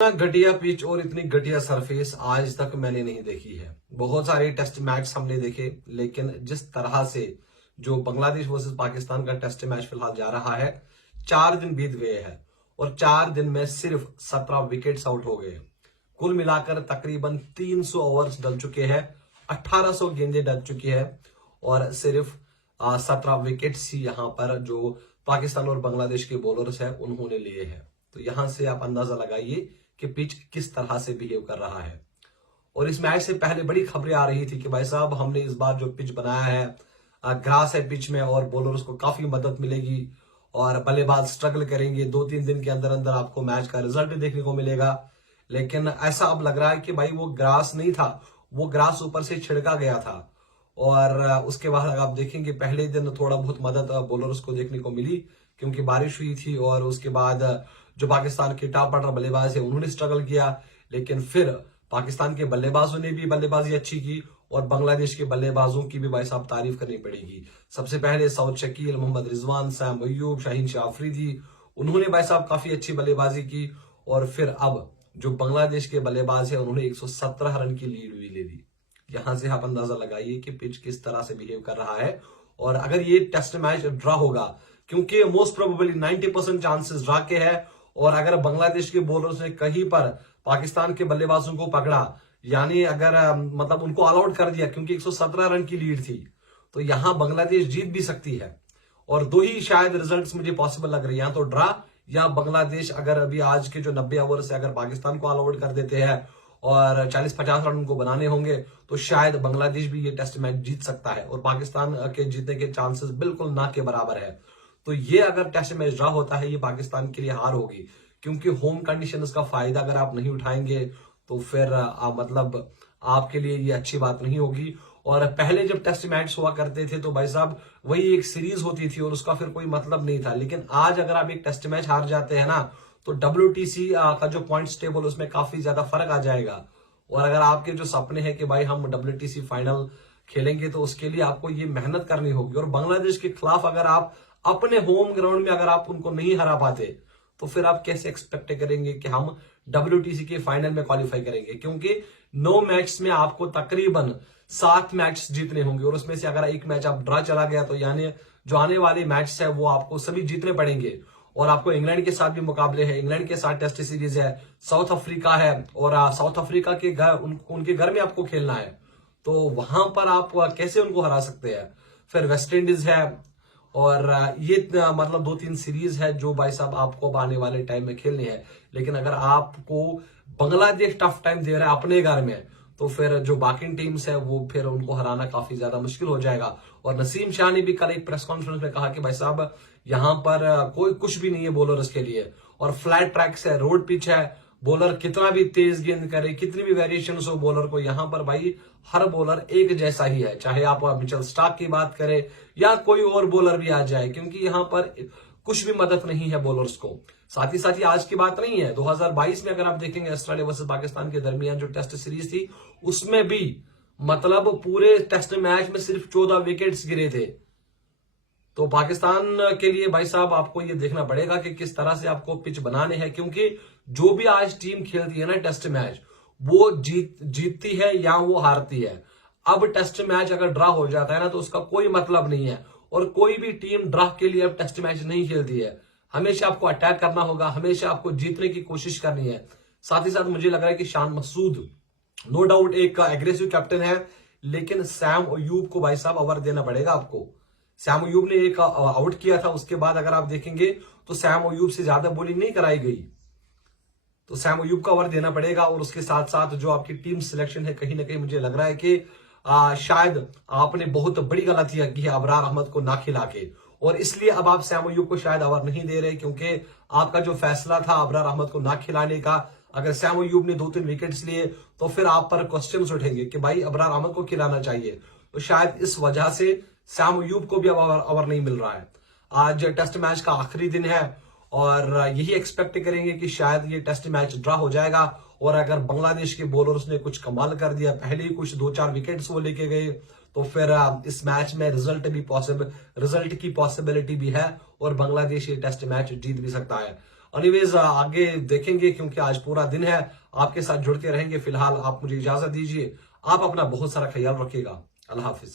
इतना घटिया पिच और इतनी घटिया सरफेस आज तक मैंने नहीं देखी है। बहुत सारे टेस्ट मैच हमने देखे, लेकिन जिस तरह से जो बांग्लादेश वर्सेस पाकिस्तान का टेस्ट मैच फिलहाल जा रहा है, 4 दिन बीत गए हैं और 4 दिन में सिर्फ 17 विकेट्स आउट हो गए। कुल मिलाकर तकरीबन 300 ओवर्स डल चुके हैं, 1800 गेंदें डल चुकी है और सिर्फ 17 विकेट्स ही यहां पर जो पाकिस्तान और बांग्लादेश के बॉलर्स हैं उन्होंने लिए हैं। तो यहां से आप अंदाजा लगाइए कि पिच किस तरह से बिहेव कर रहा है। और इस मैच से पहले बड़ी खबरें आ रही थी कि भाई साहब हमने इस बार जो पिच बनाया है, ग्रास है पिच में और बॉलर्स को काफी मदद मिलेगी और बल्लेबाज स्ट्रगल करेंगे, 2-3 दिन के अंदर अंदर आपको मैच का रिजल्ट देखने को मिलेगा। लेकिन ऐसा अब लग रहा है कि भाई वो ग्रास नहीं था, वो ग्रास ऊपर से छिड़का गया था। और उसके बाद आप देखेंगे पहले दिन थोड़ा बहुत मदद बॉलर्स को देखने को मिली क्योंकि बारिश हुई थी और उसके बाद जो पाकिस्तान के टॉप ऑर्डर बल्लेबाज है उन्होंने स्ट्रगल किया। लेकिन फिर पाकिस्तान के बल्लेबाजों ने भी बल्लेबाजी अच्छी की और बांग्लादेश के बल्लेबाजों की भी भाई साहब तारीफ करनी पड़ेगी। सबसे पहले सऊद शकील, मोहम्मद रिजवान, सैम अय्यूब, शाहीन शाह अफरीदी, उन्होंने भाई साहब काफी अच्छी बल्लेबाजी की। और फिर अब जो बांग्लादेश के बल्लेबाज है उन्होंने 117 रन की लीड भी ले ली। यहां से आप अंदाजा लगाइए कि पिच किस तरह से बिहेव कर रहा है। और अगर ये टेस्ट मैच ड्रा होगा, क्योंकि मोस्ट प्रोबेबली 90% चांसेस ड्रा के है, और अगर बांग्लादेश के बॉलर्स ने कहीं पर पाकिस्तान के बल्लेबाजों को पकड़ा, यानी अगर मतलब उनको ऑल आउट कर दिया क्योंकि 117 रन की लीड थी, तो यहां बांग्लादेश जीत भी सकती है। और दो ही शायद रिजल्ट्स मुझे पॉसिबल लग रही है, या तो ड्रा या बांग्लादेश अगर अभी आज के जो 90 ओवर से अगर पाकिस्तान को ऑल आउट कर देते हैं और 40-50 रन उनको बनाने होंगे, तो शायद बांग्लादेश भी ये टेस्ट मैच जीत सकता है और पाकिस्तान के जीतने के चांसेस बिल्कुल ना के बराबर है। तो ये अगर टेस्ट मैच ड्रा होता है, ये पाकिस्तान के लिए हार होगी क्योंकि होम कंडीशंस का फायदा अगर आप नहीं उठाएंगे तो फिर मतलब आपके लिए ये अच्छी बात नहीं होगी। और पहले जब टेस्ट मैच हुआ करते थे तो भाई साहब वही एक सीरीज होती थी और उसका फिर कोई मतलब नहीं था। लेकिन आज अगर आप एक टेस्ट मैच हार जाते हैं ना, तो WTC का जो पॉइंट्स टेबल उसमें काफी ज्यादा फर्क आ जाएगा। और अगर आपके जो सपने हैं कि भाई हम WTC फाइनल खेलेंगे, तो उसके लिए आपको ये मेहनत करनी होगी। और बांग्लादेश के खिलाफ अगर आप अपने होम ग्राउंड में अगर आप उनको नहीं हरा पाते, तो फिर आप कैसे एक्सपेक्ट करेंगे कि हम WTC के फाइनल में क्वालिफाई करेंगे? क्योंकि 9 मैच में आपको तकरीबन 7 मैच जीतने होंगे और उसमें से अगर एक मैच आप ड्रा चला गया, तो यानी जो आने वाले मैच है वो आपको सभी जीतने पड़ेंगे। और आपको इंग्लैंड के साथ भी मुकाबले हैं, इंग्लैंड के साथ टेस्ट सीरीज है, साउथ अफ्रीका है और साउथ अफ्रीका के घर उनके घर में आपको खेलना है, तो वहां पर आप कैसे उनको हरा सकते हैं? फिर वेस्ट इंडीज है और ये मतलब 2-3 सीरीज है जो भाई साहब आपको आने वाले टाइम में खेलनी है। लेकिन अगर आपको बांग्लादेश टफ टाइम दे रहा है अपने घर में, तो फिर जो बाकी टीम्स है वो फिर उनको हराना काफी ज्यादा मुश्किल हो जाएगा। और नसीम शाह ने भी कल एक प्रेस कॉन्फ्रेंस में कहा कि भाई साहब यहां पर कोई कुछ भी नहीं है बॉलर्स के लिए, और फ्लैट ट्रैक्स है, रोड पिच है, बॉलर कितना भी तेज गेंद करे, कितनी भी वेरिएशन हो बॉलर को, यहां पर भाई हर बॉलर एक जैसा ही है, चाहे आप मिचेल स्टार्क की बात करें या कोई और बॉलर भी आ जाए, क्योंकि यहां पर कुछ भी मदद नहीं है बॉलर्स को। साथ ही आज की बात नहीं है, 2022 में अगर आप देखेंगे ऑस्ट्रेलिया वर्सेस पाकिस्तान के दरमियान जो टेस्ट सीरीज थी, उसमें भी मतलब पूरे टेस्ट मैच में सिर्फ 14 विकेट्स गिरे थे। तो पाकिस्तान के लिए भाई साहब आपको ये देखना पड़ेगा कि किस तरह से आपको पिच बनाने हैं, क्योंकि जो भी आज टीम खेलती है ना टेस्ट मैच, वो जीतती है या वो हारती है। अब टेस्ट मैच अगर ड्रा हो जाता है ना, तो उसका कोई मतलब नहीं है और कोई भी टीम ड्रा के लिए अब टेस्ट मैच नहीं खेलती है। हमेशा आपको अटैक करना होगा, हमेशा आपको जीतने की कोशिश करनी है। साथ ही साथ मुझे लग रहा है कि शान मसूद नो डाउट एक एग्रेसिव कैप्टन है, लेकिन सैम अय्यूब को भाई साहब ओवर देना पड़ेगा आपको। सैम अय्यूब ने एक आउट किया था, उसके बाद अगर आप देखेंगे तो सैम अय्यूब से ज्यादा बॉलिंग नहीं कराई गई, तो सैम अय्यूब का ओवर देना पड़ेगा। और उसके साथ साथ जो आपकी टीम सिलेक्शन है, कहीं ना कहीं मुझे लग रहा है कि शायद आपने बहुत बड़ी गलतियां की है अबरार अहमद को ना खिला के, और इसलिए अब आप सैम अय्यूब को शायद ओवर नहीं दे रहे, क्योंकि आपका जो फैसला था अबरार अहमद को ना खिलाने का, अगर सैम अय्यूब ने 2-3 विकेट्स लिए तो फिर आप पर क्वेश्चंस उठेंगे कि भाई अबरार अहमद को खिलाना चाहिए। तो शायद इस वजह से सैम अय्यूब को भी अब ओवर नहीं मिल रहा है। आज टेस्ट मैच का आखिरी दिन है और यही एक्सपेक्ट करेंगे कि शायद ये टेस्ट मैच ड्रा हो जाएगा। और अगर बांग्लादेश के बॉलर्स ने कुछ कमाल कर दिया, पहले ही कुछ 2-4 विकेट्स वो लेके गए, तो फिर इस मैच में रिजल्ट की पॉसिबिलिटी भी है और बांग्लादेश ये टेस्ट मैच जीत भी सकता है। एनीवेज आगे देखेंगे, क्योंकि आज पूरा दिन है, आपके साथ जुड़ते रहेंगे। फिलहाल आप मुझे इजाजत दीजिए, आप अपना बहुत सारा ख्याल रखिएगा। अल्लाह हाफिज।